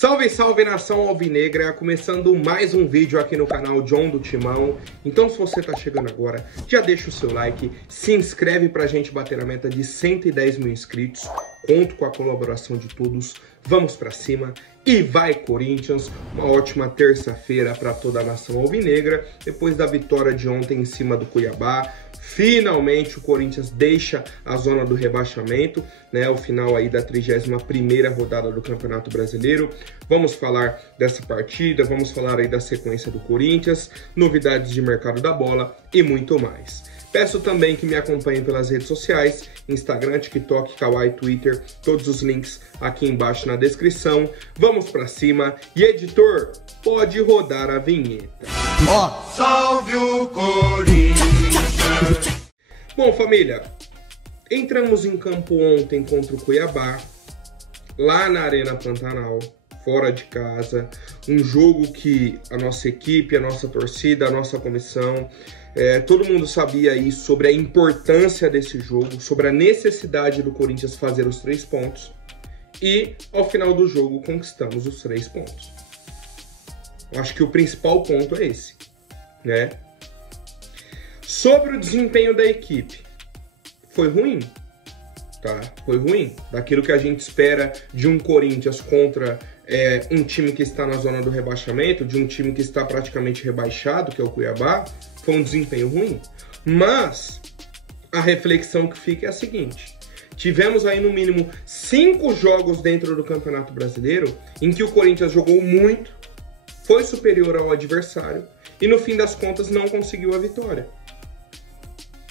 Salve, salve nação alvinegra, começando mais um vídeo aqui no canal John do Timão. Então se você tá chegando agora, já deixa o seu like, se inscreve pra gente bater a meta de 110 mil inscritos. Conto com a colaboração de todos, vamos pra cima e vai Corinthians! Uma ótima terça-feira para toda a nação alvinegra, depois da vitória de ontem em cima do Cuiabá. Finalmente o Corinthians deixa a zona do rebaixamento, né? O final aí da 31ª rodada do Campeonato Brasileiro. Vamos falar dessa partida, vamos falar aí da sequência do Corinthians, novidades de mercado da bola e muito mais. Peço também que me acompanhem pelas redes sociais, Instagram, TikTok, Kawaii, Twitter, todos os links aqui embaixo na descrição. Vamos pra cima e editor, pode rodar a vinheta. Ó, salve o Corinthians! Bom, família, entramos em campo ontem contra o Cuiabá, lá na Arena Pantanal, fora de casa, um jogo que a nossa equipe, a nossa torcida, a nossa comissão, todo mundo sabia aí sobre a importância desse jogo, sobre a necessidade do Corinthians fazer os 3 pontos, e ao final do jogo conquistamos os 3 pontos. Eu acho que o principal ponto é esse, né? Sobre o desempenho da equipe, foi ruim, tá? Foi ruim. Daquilo que a gente espera de um Corinthians contra um time que está na zona do rebaixamento, de um time que está praticamente rebaixado, que é o Cuiabá, foi um desempenho ruim. Mas a reflexão que fica é a seguinte: tivemos aí no mínimo 5 jogos dentro do Campeonato Brasileiro em que o Corinthians jogou muito, foi superior ao adversário e no fim das contas não conseguiu a vitória.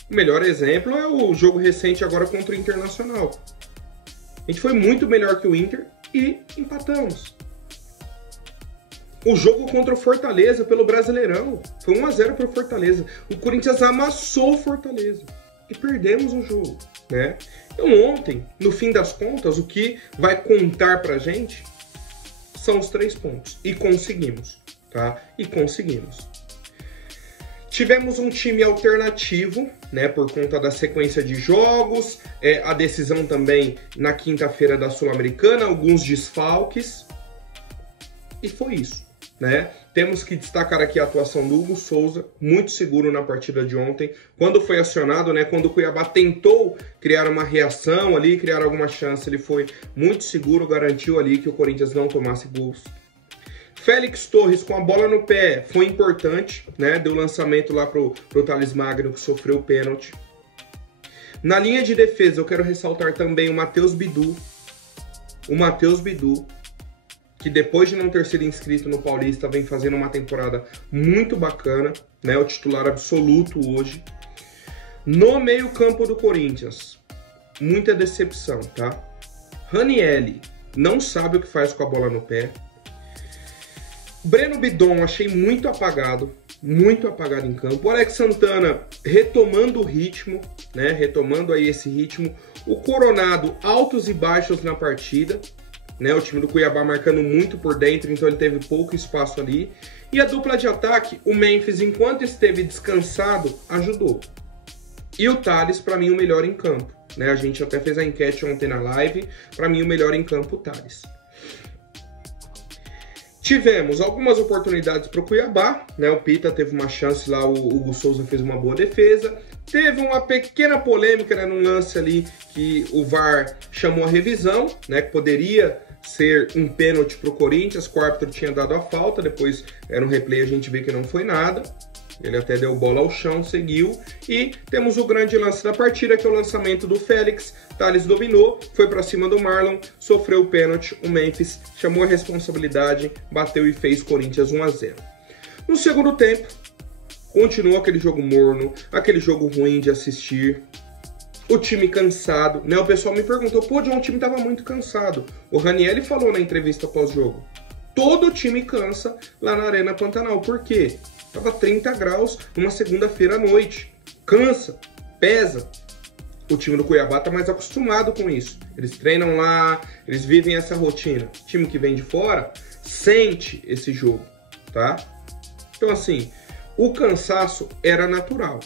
O melhor exemplo é o jogo recente agora contra o Internacional. A gente foi muito melhor que o Inter e empatamos. O jogo contra o Fortaleza pelo Brasileirão foi 1-0 para o Fortaleza. O Corinthians amassou o Fortaleza e perdemos o jogo, né? Então ontem, no fim das contas, o que vai contar pra gente são os 3 pontos. E conseguimos, tá? E conseguimos. Tivemos um time alternativo, né, por conta da sequência de jogos, a decisão também na quinta-feira da Sul-Americana, alguns desfalques, e foi isso, né? Temos que destacar aqui a atuação do Hugo Souza, muito seguro na partida de ontem, quando foi acionado, né, quando o Cuiabá tentou criar uma reação ali, criar alguma chance, ele foi muito seguro, garantiu ali que o Corinthians não tomasse gols. Félix Torres com a bola no pé foi importante, né? Deu lançamento lá pro Thales Magno, que sofreu o pênalti. Na linha de defesa, eu quero ressaltar também o Matheus Bidu. O Matheus Bidu, que depois de não ter sido inscrito no Paulista, vem fazendo uma temporada muito bacana, né? O titular absoluto hoje. No meio-campo do Corinthians, muita decepção, tá? Ranieri não sabe o que faz com a bola no pé. Breno Bidon, achei muito apagado em campo. O Alex Santana retomando o ritmo, né? Retomando aí esse ritmo. O Coronado, altos e baixos na partida, né? O time do Cuiabá marcando muito por dentro, então ele teve pouco espaço ali. E a dupla de ataque, o Memphis, enquanto esteve descansado, ajudou. E o Thales, para mim, o melhor em campo, né? A gente até fez a enquete ontem na live. Para mim, o melhor em campo, o Thales. Tivemos algumas oportunidades para o Cuiabá, né? O Pita teve uma chance lá, o Hugo Souza fez uma boa defesa. Teve uma pequena polêmica, né, num lance ali que o VAR chamou a revisão, né? Que poderia ser um pênalti para o Corinthians, que o árbitro tinha dado a falta, depois no replay a gente vê que não foi nada. Ele até deu bola ao chão, seguiu. E temos o grande lance da partida, que é o lançamento do Félix. Thales dominou, foi para cima do Marlon, sofreu o pênalti. O Memphis chamou a responsabilidade, bateu e fez Corinthians 1-0. No segundo tempo, continuou aquele jogo morno, aquele jogo ruim de assistir. O time cansado, né? O pessoal me perguntou, pô, John, o time tava muito cansado. O Ranieri falou na entrevista pós-jogo. Todo time cansa lá na Arena Pantanal. Por quê? Tava 30 graus numa segunda-feira à noite. Cansa, pesa. O time do Cuiabá tá mais acostumado com isso. Eles treinam lá, eles vivem essa rotina. O time que vem de fora sente esse jogo, tá? Então, assim, o cansaço era natural.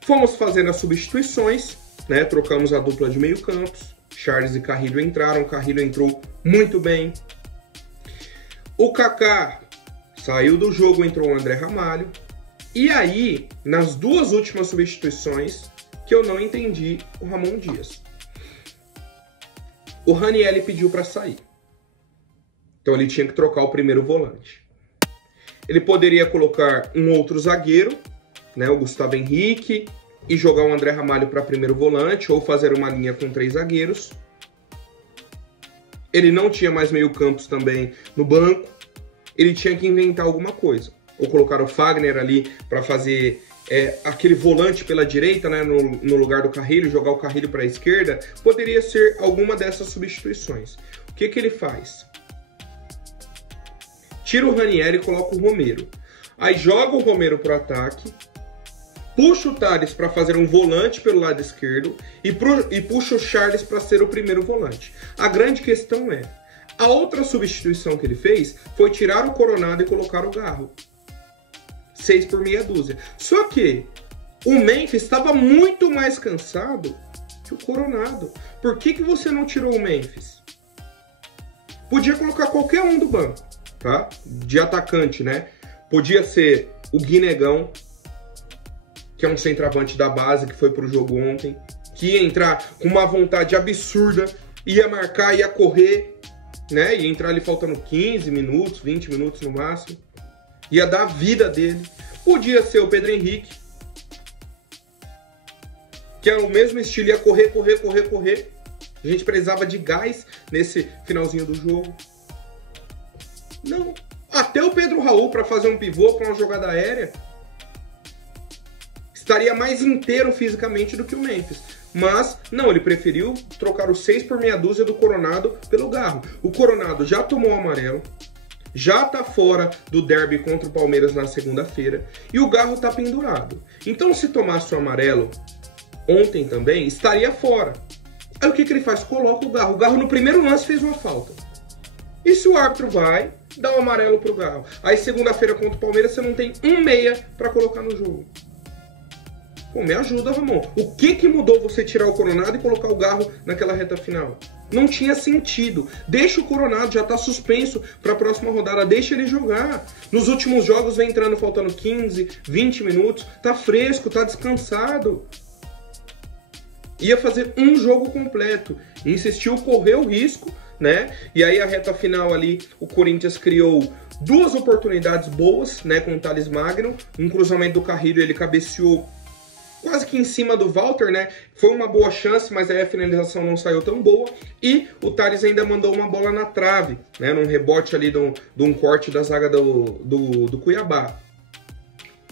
Fomos fazendo as substituições, né? Trocamos a dupla de meio-campos. Charles e Carrilho entraram. Carrilho entrou muito bem. O Kaká saiu do jogo, entrou o André Ramalho. E aí, nas duas últimas substituições, que eu não entendi o Ramon Dias. O Ranieri pediu para sair. Então ele tinha que trocar o primeiro volante. Ele poderia colocar um outro zagueiro, né, o Gustavo Henrique, e jogar o André Ramalho para primeiro volante, ou fazer uma linha com 3 zagueiros. Ele não tinha mais meio-campos também no banco. Ele tinha que inventar alguma coisa. Ou colocar o Fagner ali para fazer aquele volante pela direita, né, no lugar do Carrilho, jogar o Carrilho para a esquerda. Poderia ser alguma dessas substituições. O que ele faz? Tira o Ranieri e coloca o Romero. Aí joga o Romero para o ataque, puxa o Tales para fazer um volante pelo lado esquerdo e puxa o Charles para ser o primeiro volante. A grande questão é, a outra substituição que ele fez foi tirar o Coronado e colocar o Garro. 6 por meia dúzia. Só que o Memphis estava muito mais cansado que o Coronado. Por que você não tirou o Memphis? Podia colocar qualquer um do banco, tá? De atacante, né? Podia ser o Guinegão, que é um centroavante da base, que foi pro jogo ontem, que ia entrar com uma vontade absurda, ia marcar, ia correr, né? Ia entrar ali faltando 15 minutos, 20 minutos no máximo. Ia dar a vida dele. Podia ser o Pedro Henrique, que é o mesmo estilo, ia correr, correr, correr, correr. A gente precisava de gás nesse finalzinho do jogo. Não. Até o Pedro Raul para fazer um pivô, para uma jogada aérea, estaria mais inteiro fisicamente do que o Memphis. Mas, não, ele preferiu trocar os 6 por meia dúzia do Coronado pelo Garro. O Coronado já tomou o amarelo, já tá fora do derby contra o Palmeiras na segunda-feira, e o Garro tá pendurado. Então, se tomasse o amarelo ontem também, estaria fora. Aí o que ele faz? Coloca o Garro. O Garro no primeiro lance fez uma falta. E se o árbitro vai, dá o amarelo pro Garro. Aí segunda-feira contra o Palmeiras você não tem um meia para colocar no jogo. Pô, me ajuda, Ramon. O que mudou você tirar o Coronado e colocar o Garro naquela reta final? Não tinha sentido. Deixa o Coronado, já tá suspenso para a próxima rodada. Deixa ele jogar. Nos últimos jogos vem entrando faltando 15, 20 minutos. Tá fresco, tá descansado. Ia fazer um jogo completo. Insistiu, correu o risco, né? E aí a reta final ali, o Corinthians criou 2 oportunidades boas, né? Com o Thales Magno. Um cruzamento do Carrilho, ele cabeceou quase que em cima do Walter, né? Foi uma boa chance, mas aí a finalização não saiu tão boa. E o Thales ainda mandou uma bola na trave, né? Num rebote ali de um corte da zaga do Cuiabá.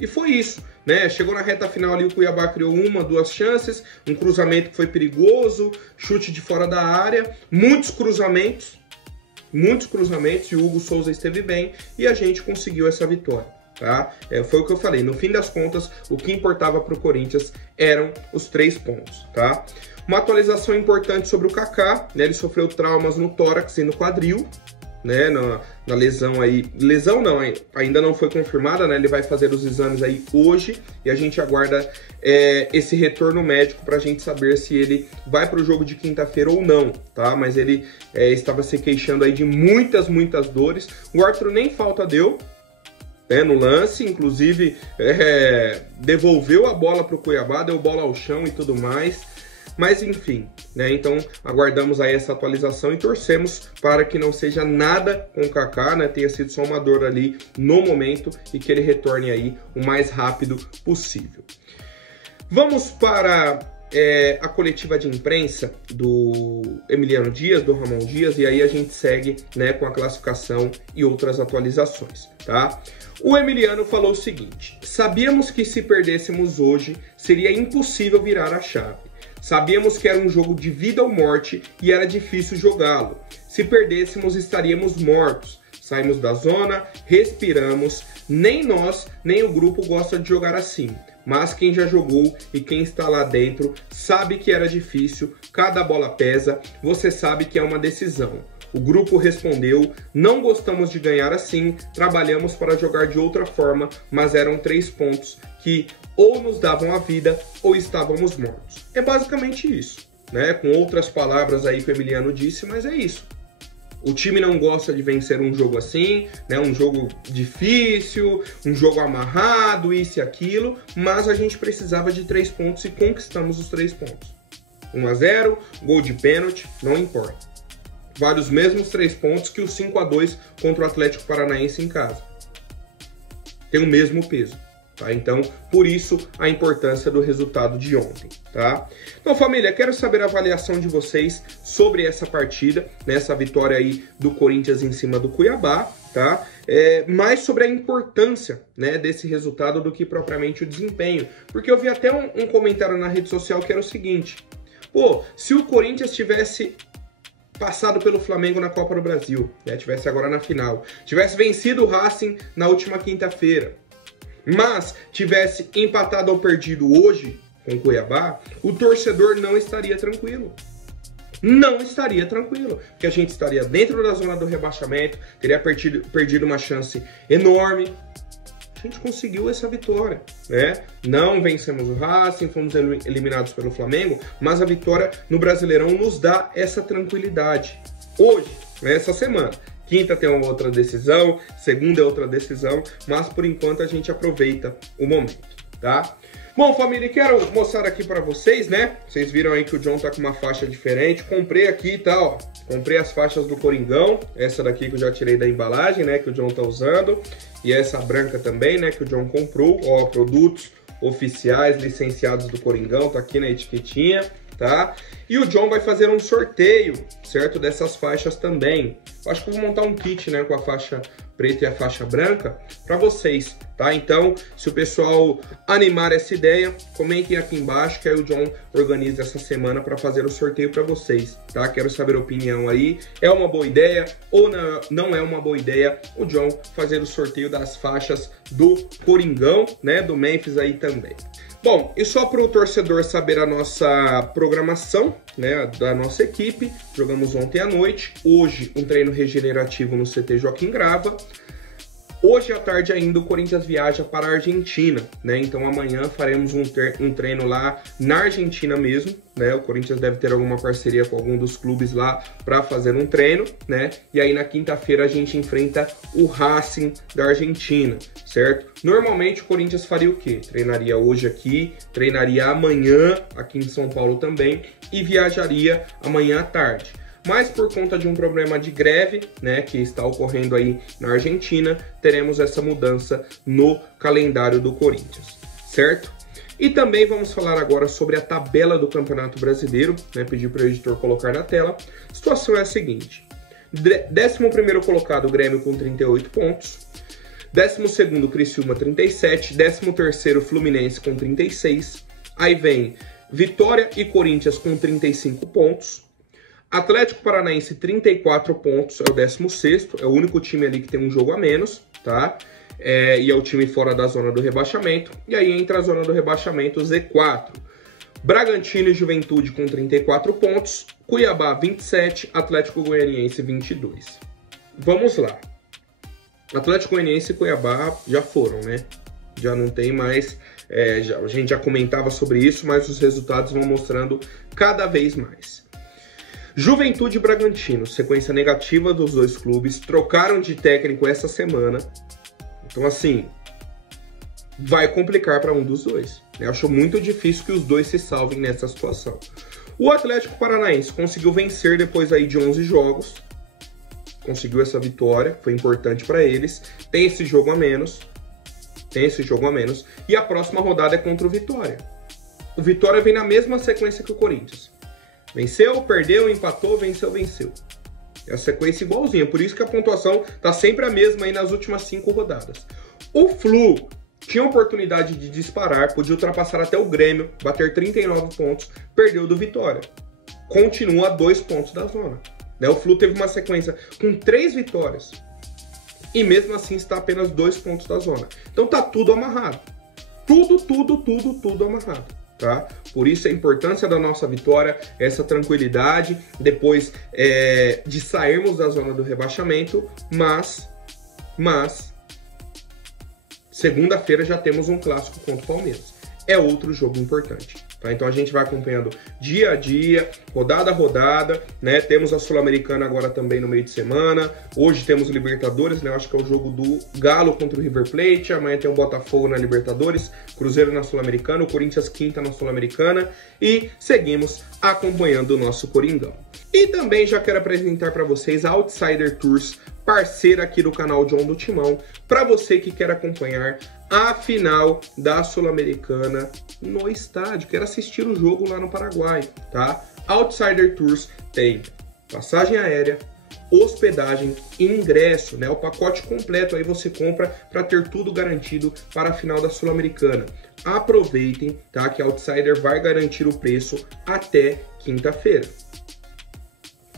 E foi isso, né? Chegou na reta final ali, o Cuiabá criou 1, 2 chances, um cruzamento que foi perigoso, chute de fora da área, muitos cruzamentos, e o Hugo Souza esteve bem, e a gente conseguiu essa vitória. Tá? Foi o que eu falei, no fim das contas, o que importava para o Corinthians eram os 3 pontos. Tá? Uma atualização importante sobre o Kaká, né? Ele sofreu traumas no tórax e no quadril, né? Na lesão aí, lesão não, ainda não foi confirmada, né? Ele vai fazer os exames aí hoje e a gente aguarda esse retorno médico para a gente saber se ele vai para o jogo de quinta-feira ou não, tá? Mas ele estava se queixando aí de muitas dores, o árbitro nem falta deu, no lance, inclusive devolveu a bola para o Cuiabá, deu bola ao chão e tudo mais, mas enfim, né? Então aguardamos aí essa atualização e torcemos para que não seja nada com o Kaká, né? Tenha sido só uma dor ali no momento e que ele retorne aí o mais rápido possível. Vamos para a coletiva de imprensa do Emiliano Dias, do Ramon Dias, e aí a gente segue, né, com a classificação e outras atualizações, tá? O Emiliano falou o seguinte: sabíamos que se perdêssemos hoje, seria impossível virar a chave. Sabíamos que era um jogo de vida ou morte e era difícil jogá-lo. Se perdêssemos, estaríamos mortos. Saímos da zona, respiramos. Nem nós, nem o grupo gosta de jogar assim. Mas quem já jogou e quem está lá dentro sabe que era difícil, cada bola pesa, você sabe que é uma decisão. O grupo respondeu, não gostamos de ganhar assim, trabalhamos para jogar de outra forma, mas eram 3 pontos que ou nos davam a vida ou estávamos mortos. É basicamente isso, né? Com outras palavras aí que o Emiliano disse, mas é isso. O time não gosta de vencer um jogo assim, né? Um jogo difícil, um jogo amarrado, isso e aquilo, mas a gente precisava de 3 pontos e conquistamos os 3 pontos. 1-0, gol de pênalti, não importa. Vale os mesmos 3 pontos que os 5-2 contra o Atlético Paranaense em casa. Tem o mesmo peso. Tá? Então, por isso, a importância do resultado de ontem, tá? Então, família, quero saber a avaliação de vocês sobre essa partida, nessa vitória aí do Corinthians em cima do Cuiabá, tá? Mais sobre a importância, né, desse resultado do que propriamente o desempenho. Porque eu vi até um comentário na rede social que era o seguinte: pô, se o Corinthians tivesse passado pelo Flamengo na Copa do Brasil, né, tivesse agora na final, tivesse vencido o Racing na última quinta-feira, mas tivesse empatado ou perdido hoje com o Cuiabá, o torcedor não estaria tranquilo. Não estaria tranquilo, porque a gente estaria dentro da zona do rebaixamento, teria perdido uma chance enorme. A gente conseguiu essa vitória, né? Não vencemos o Racing, fomos eliminados pelo Flamengo, mas a vitória no Brasileirão nos dá essa tranquilidade. Hoje, nessa semana. Quinta tem uma outra decisão, segunda é outra decisão, mas por enquanto a gente aproveita o momento, tá? Bom, família, quero mostrar aqui pra vocês, né? Vocês viram aí que o John tá com uma faixa diferente. Comprei aqui, tá, ó. Comprei as faixas do Coringão. Essa daqui que eu já tirei da embalagem, né? Que o John tá usando. E essa branca também, né? Que o John comprou. Ó, produtos oficiais, licenciados do Coringão. Tá aqui na etiquetinha, tá? E o John vai fazer um sorteio, certo? Dessas faixas também. Eu acho que eu vou montar um kit, né? Com a faixa preta e a faixa branca para vocês, tá? Então, se o pessoal animar essa ideia, comentem aqui embaixo que aí o John organiza essa semana para fazer o sorteio para vocês, tá? Quero saber a opinião aí. É uma boa ideia ou não é uma boa ideia o John fazer o sorteio das faixas do Coringão, né? Do Memphis aí também. Bom, e só para o torcedor saber a nossa programação, né, da nossa equipe, jogamos ontem à noite, hoje um treino regenerativo no CT Joaquim Grava, hoje à tarde ainda o Corinthians viaja para a Argentina, né, então amanhã faremos um treino lá na Argentina mesmo, né, o Corinthians deve ter alguma parceria com algum dos clubes lá para fazer um treino, né, e aí na quinta-feira a gente enfrenta o Racing da Argentina, certo? Normalmente o Corinthians faria o quê? Treinaria hoje aqui, treinaria amanhã aqui em São Paulo também e viajaria amanhã à tarde. Mas por conta de um problema de greve, né, que está ocorrendo aí na Argentina, teremos essa mudança no calendário do Corinthians, certo? E também vamos falar agora sobre a tabela do Campeonato Brasileiro, né, pedir para o editor colocar na tela. A situação é a seguinte: 11º colocado o Grêmio com 38 pontos, 12º Criciúma 37, 13º Fluminense com 36, aí vem Vitória e Corinthians com 35 pontos, Atlético Paranaense 34 pontos, é o 16º, é o único time ali que tem um jogo a menos, tá? E é o time fora da zona do rebaixamento, e aí entra a zona do rebaixamento Z4. Bragantino e Juventude com 34 pontos, Cuiabá 27, Atlético Goianiense 22. Vamos lá. Atlético Goianiense e Cuiabá já foram, né? Já não tem mais, a gente já comentava sobre isso, mas os resultados vão mostrando cada vez mais. Juventude e Bragantino, sequência negativa dos dois clubes, trocaram de técnico essa semana. Então, assim, vai complicar para um dos dois. Eu acho muito difícil que os dois se salvem nessa situação. O Atlético Paranaense conseguiu vencer depois aí de 11 jogos. Conseguiu essa vitória, foi importante para eles. Tem esse jogo a menos. E a próxima rodada é contra o Vitória. O Vitória vem na mesma sequência que o Corinthians. Venceu, perdeu, empatou, venceu. É a sequência igualzinha, por isso que a pontuação tá sempre a mesma aí nas últimas 5 rodadas. O Flu tinha a oportunidade de disparar, podia ultrapassar até o Grêmio, bater 39 pontos, perdeu do Vitória. Continua a 2 pontos da zona. O Flu teve uma sequência com 3 vitórias e mesmo assim está apenas 2 pontos da zona. Então tá tudo amarrado. Tudo amarrado. Tá? Por isso a importância da nossa vitória, essa tranquilidade, depois de sairmos da zona do rebaixamento, mas segunda-feira já temos um clássico contra o Palmeiras. É outro jogo importante. Tá? Então a gente vai acompanhando dia a dia, rodada a rodada, né? Temos a Sul-Americana agora também no meio de semana. Hoje temos o Libertadores, né? Eu acho que é o jogo do Galo contra o River Plate. Amanhã tem o Botafogo na Libertadores, Cruzeiro na Sul-Americana, o Corinthians quinta na Sul-Americana. E seguimos acompanhando o nosso Coringão. E também já quero apresentar para vocês a Outsider Tours, parceira aqui do canal John do Timão, para você que quer acompanhar a final da Sul-Americana no estádio, quer assistir o jogo lá no Paraguai, tá? Outsider Tours tem passagem aérea, hospedagem e ingresso, né? O pacote completo aí você compra para ter tudo garantido para a final da Sul-Americana. Aproveitem, tá? Que a Outsider vai garantir o preço até quinta-feira.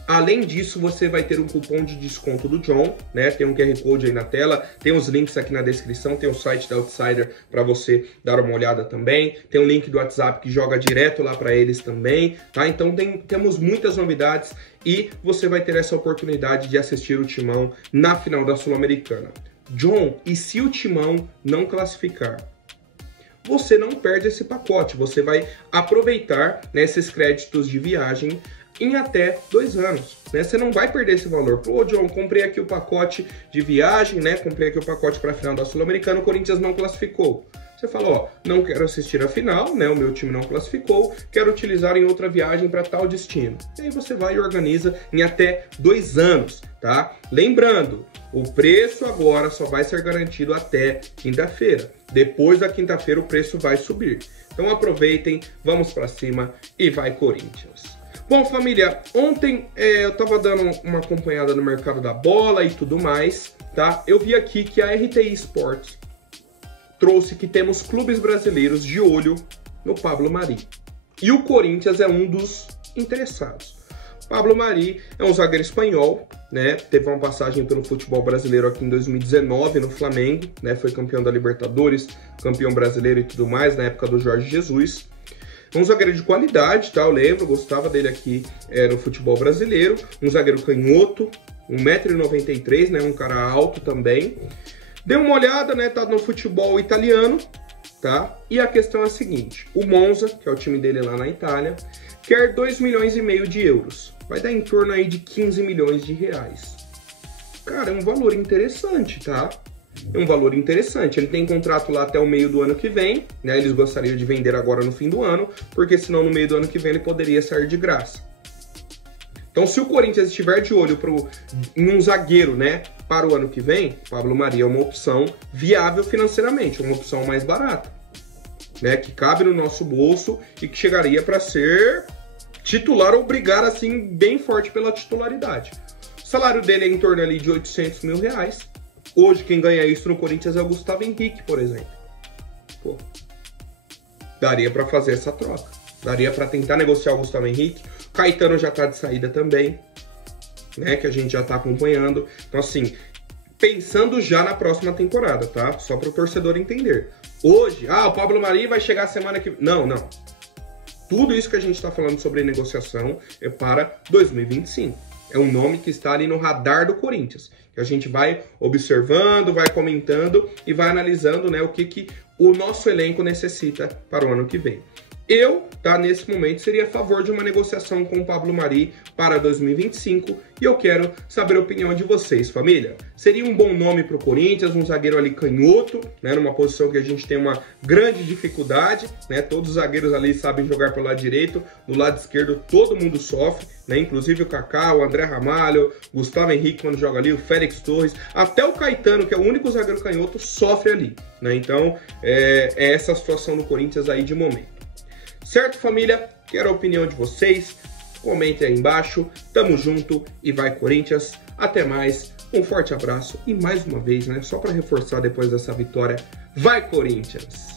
Além disso, você vai ter um cupom de desconto do John, né? Tem um QR Code aí na tela, tem os links aqui na descrição, tem o site da Outsider para você dar uma olhada também, tem um link do WhatsApp que joga direto lá para eles também, tá? Então temos muitas novidades e você vai ter essa oportunidade de assistir o Timão na final da Sul-Americana. John, e se o Timão não classificar? Você não perde esse pacote, você vai aproveitar, né, esses créditos de viagem em até 2 anos, né? Você não vai perder esse valor. Pô, John, comprei aqui o pacote de viagem, né? Comprei aqui o pacote para a final da Sul-Americana, o Corinthians não classificou. Você fala, ó, não quero assistir a final, né? O meu time não classificou, quero utilizar em outra viagem para tal destino. E aí você vai e organiza em até 2 anos, tá? Lembrando, o preço agora só vai ser garantido até quinta-feira. Depois da quinta-feira o preço vai subir. Então aproveitem, vamos para cima e vai Corinthians! Bom, família, ontem eu tava dando uma acompanhada no mercado da bola e tudo mais, tá? Eu vi aqui que a RTI Sports trouxe que temos clubes brasileiros de olho no Pablo Mari. E o Corinthians é um dos interessados. Pablo Mari é um zagueiro espanhol, né? Teve uma passagem pelo futebol brasileiro aqui em 2019 no Flamengo, né? Foi campeão da Libertadores, campeão brasileiro e tudo mais, na época do Jorge Jesus. Um zagueiro de qualidade, tá? Eu lembro, gostava dele aqui no futebol brasileiro. Um zagueiro canhoto, 1,93 m, né? Um cara alto também. Dei uma olhada, né? Tá no futebol italiano, tá? E a questão é a seguinte. O Monza, que é o time dele lá na Itália, quer 2,5 milhões de euros. Vai dar em torno aí de 15 milhões de reais. Cara, é um valor interessante, tá? É um valor interessante. Ele tem contrato lá até o meio do ano que vem, né? Eles gostariam de vender agora no fim do ano, porque senão no meio do ano que vem ele poderia sair de graça. Então, se o Corinthians estiver de olho em um zagueiro, né, para o ano que vem, Pablo Mari é uma opção viável financeiramente, uma opção mais barata, né, que cabe no nosso bolso e que chegaria para ser titular ou brigar assim bem forte pela titularidade. O salário dele é em torno ali de 800 mil reais. Hoje, quem ganha isso no Corinthians é o Gustavo Henrique, por exemplo. Pô, daria para fazer essa troca. Daria para tentar negociar o Gustavo Henrique. O Caetano já tá de saída também, né? Que a gente já tá acompanhando. Então, assim, pensando já na próxima temporada, tá? Só para o torcedor entender. Hoje, o Pablo Mari vai chegar a semana que... Não. Tudo isso que a gente tá falando sobre negociação é para 2025. É um nome que está ali no radar do Corinthians. Que a gente vai observando, vai comentando e vai analisando, né, o que o nosso elenco necessita para o ano que vem. Eu, tá, nesse momento, seria a favor de uma negociação com o Pablo Mari para 2025 e eu quero saber a opinião de vocês, família. Seria um bom nome para o Corinthians, um zagueiro ali canhoto, né, numa posição que a gente tem uma grande dificuldade, né, todos os zagueiros ali sabem jogar pelo lado direito, do lado esquerdo todo mundo sofre, né, inclusive o Kaká, o André Ramalho, Gustavo Henrique quando joga ali, o Félix Torres, até o Caetano, que é o único zagueiro canhoto, sofre ali, né, então é essa a situação do Corinthians aí de momento. Certo, família? Quero a opinião de vocês. Comentem aí embaixo. Tamo junto e vai Corinthians. Até mais. Um forte abraço. E mais uma vez, né? Só para reforçar depois dessa vitória. Vai Corinthians!